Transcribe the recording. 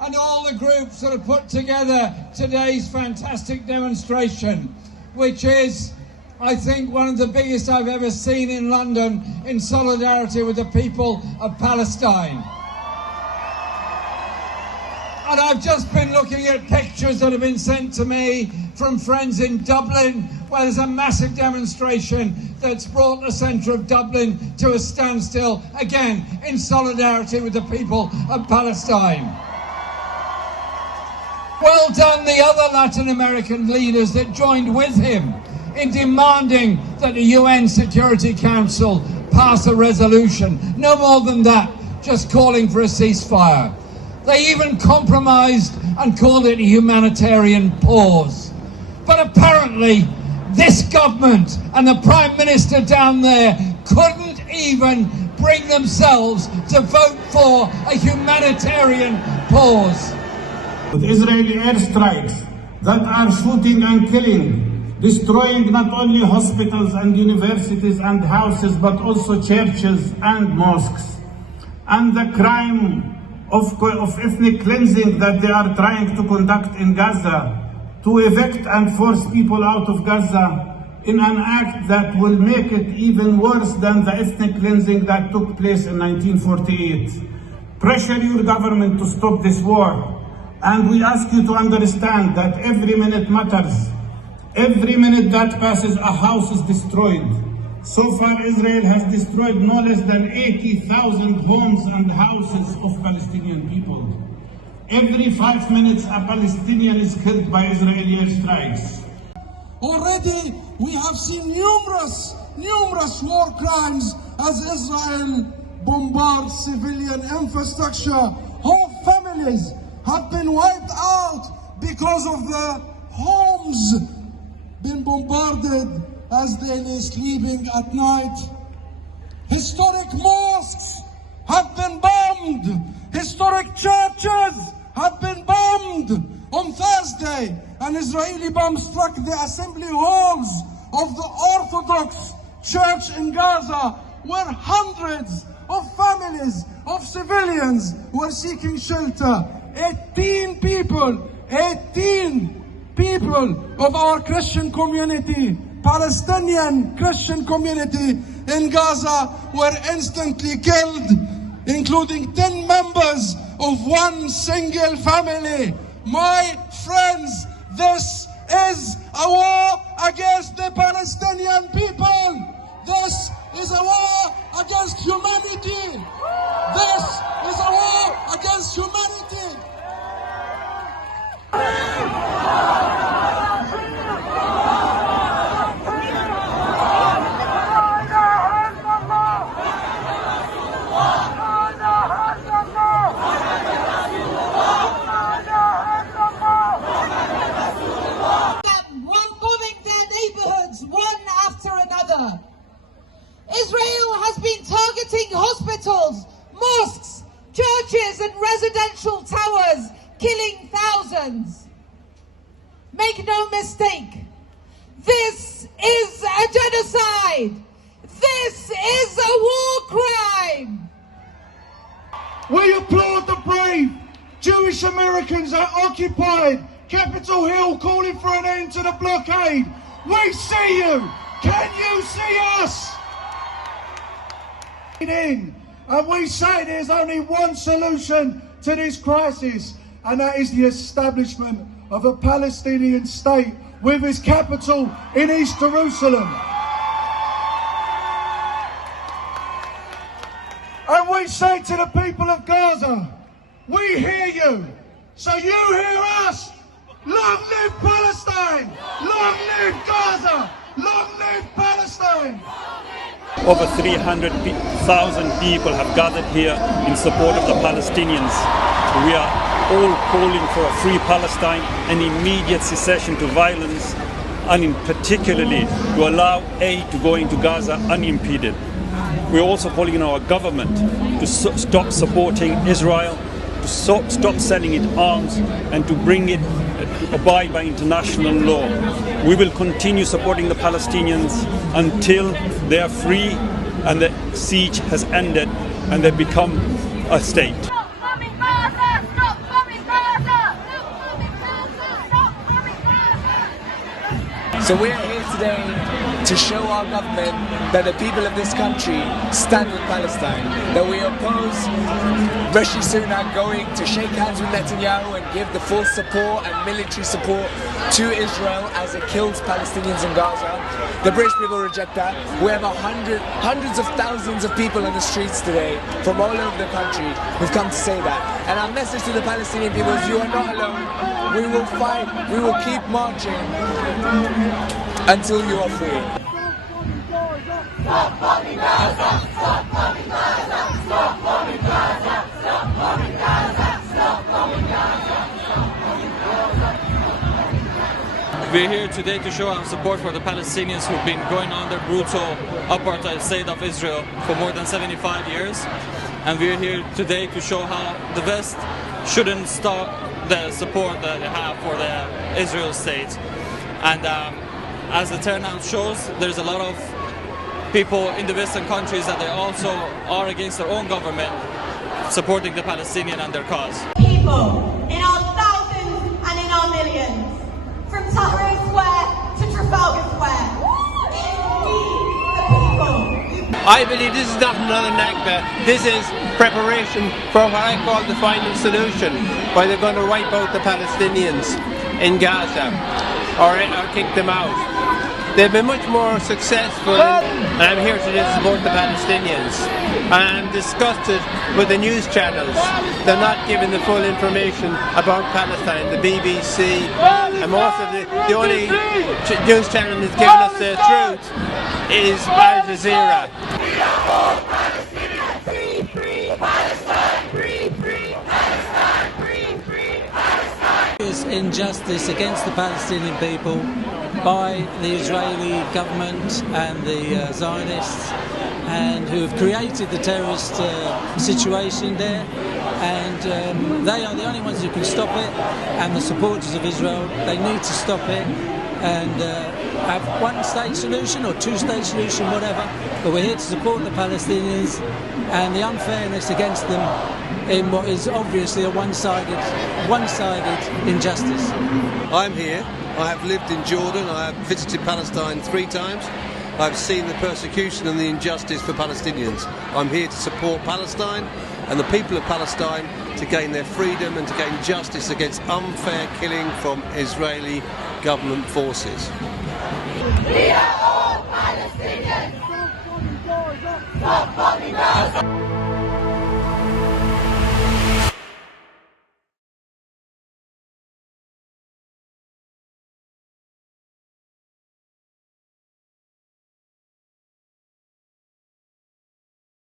and all the groups that have put together today's fantastic demonstration, which is, I think, one of the biggest I've ever seen in London in solidarity with the people of Palestine. And I've just been looking at pictures that have been sent to me from friends in Dublin, where there's a massive demonstration that's brought the centre of Dublin to a standstill, again, in solidarity with the people of Palestine. Well done the other Latin American leaders that joined with him in demanding that the UN Security Council pass a resolution. No more than that, just calling for a ceasefire. They even compromised and called it a humanitarian pause. But apparently, this government and the Prime Minister down there couldn't even bring themselves to vote for a humanitarian pause. With Israeli airstrikes that are shooting and killing, destroying not only hospitals and universities and houses, but also churches and mosques. And the crime of ethnic cleansing that they are trying to conduct in Gaza, to evict and force people out of Gaza in an act that will make it even worse than the ethnic cleansing that took place in 1948. Pressure your government to stop this war. And we ask you to understand that every minute matters. Every minute that passes, a house is destroyed. So far, Israel has destroyed no less than 80,000 homes and houses of Palestinian people. Every 5 minutes, a Palestinian is killed by Israeli airstrikes. Already, we have seen numerous war crimes as Israel bombards civilian infrastructure. Whole families have been wiped out because of the homes been bombarded as they lay sleeping at night. Historic mosques have been bombed. Historic churches have been bombed. On Thursday, an Israeli bomb struck the assembly halls of the Orthodox Church in Gaza, where hundreds of families of civilians were seeking shelter. 18 people of our Christian community, Palestinian Christian community in Gaza, were instantly killed, including 10 members of one single family. My friends, this is a war against the Palestinian people. This is a war against humanity. This is a war against humanity. Israel has been targeting hospitals, mosques, churches and residential towers, killing thousands. Make no mistake, this is a genocide. This is a war crime. We applaud the brave Jewish Americans that occupied Capitol Hill, calling for an end to the blockade. We see you. Can you see us? And we say there's only one solution to this crisis, and that is the establishment of a Palestinian state with its capital in East Jerusalem. And we say to the people of Gaza, we hear you, so you hear us. Long live Palestine! Long live Gaza! Long live Palestine! Over 300,000 people have gathered here in support of the Palestinians. We are all calling for a free Palestine, an immediate cessation to violence, and in particularly to allow aid to go into Gaza unimpeded. We're also calling on our government to stop supporting Israel, to stop sending it arms, and to bring it to abide by international law. We will continue supporting the Palestinians until they are free and the siege has ended and they become a state. Stop bombing Gaza! Stop bombing Gaza! So we're here today to show our government that the people of this country stand with Palestine, that we oppose Rishi Sunak going to shake hands with Netanyahu and give the full support and military support to Israel as it kills Palestinians in Gaza. The British people reject that. We have hundreds of thousands of people in the streets today from all over the country who've come to say that. And our message to the Palestinian people is, you are not alone. We will fight, we will keep marching until you are free. Stop bombing Gaza! Stop bombing Gaza! Stop bombing Gaza! Stop bombing Gaza! Stop bombing Gaza! We're here today to show our support for the Palestinians who've been going under brutal apartheid state of Israel for more than 75 years. And we're here today to show how the West shouldn't stop the support that they have for the Israel state. And as the turnout shows, there's a lot of people in the Western countries that they also are against their own government, supporting the Palestinian and their cause. People, in our thousands and in our millions, from Tahrir Square to Trafalgar Square, it is we, the people. I believe this is not another Nakba. This is preparation for what I call the final solution, where they're going to wipe out the Palestinians in Gaza or kick them out. They've been much more successful, and I'm here today to support the Palestinians. I'm disgusted with the news channels. They're not giving the full information about Palestine. The BBC and most of the only news channel that's giving us the truth is Al Jazeera. This injustice against the Palestinian people by the Israeli government and the Zionists, and who have created the terrorist situation there, and they are the only ones who can stop it, and the supporters of Israel, they need to stop it and have one-state solution or two-state solution, whatever, but we're here to support the Palestinians and the unfairness against them in what is obviously a one-sided injustice. I'm here. I have lived in Jordan. I have visited Palestine 3 times. I've seen the persecution and the injustice for Palestinians. I'm here to support Palestine and the people of Palestine to gain their freedom and to gain justice against unfair killing from Israeli government forces. We are all Palestinians! Stop bombing Gaza! Stop bombing Gaza!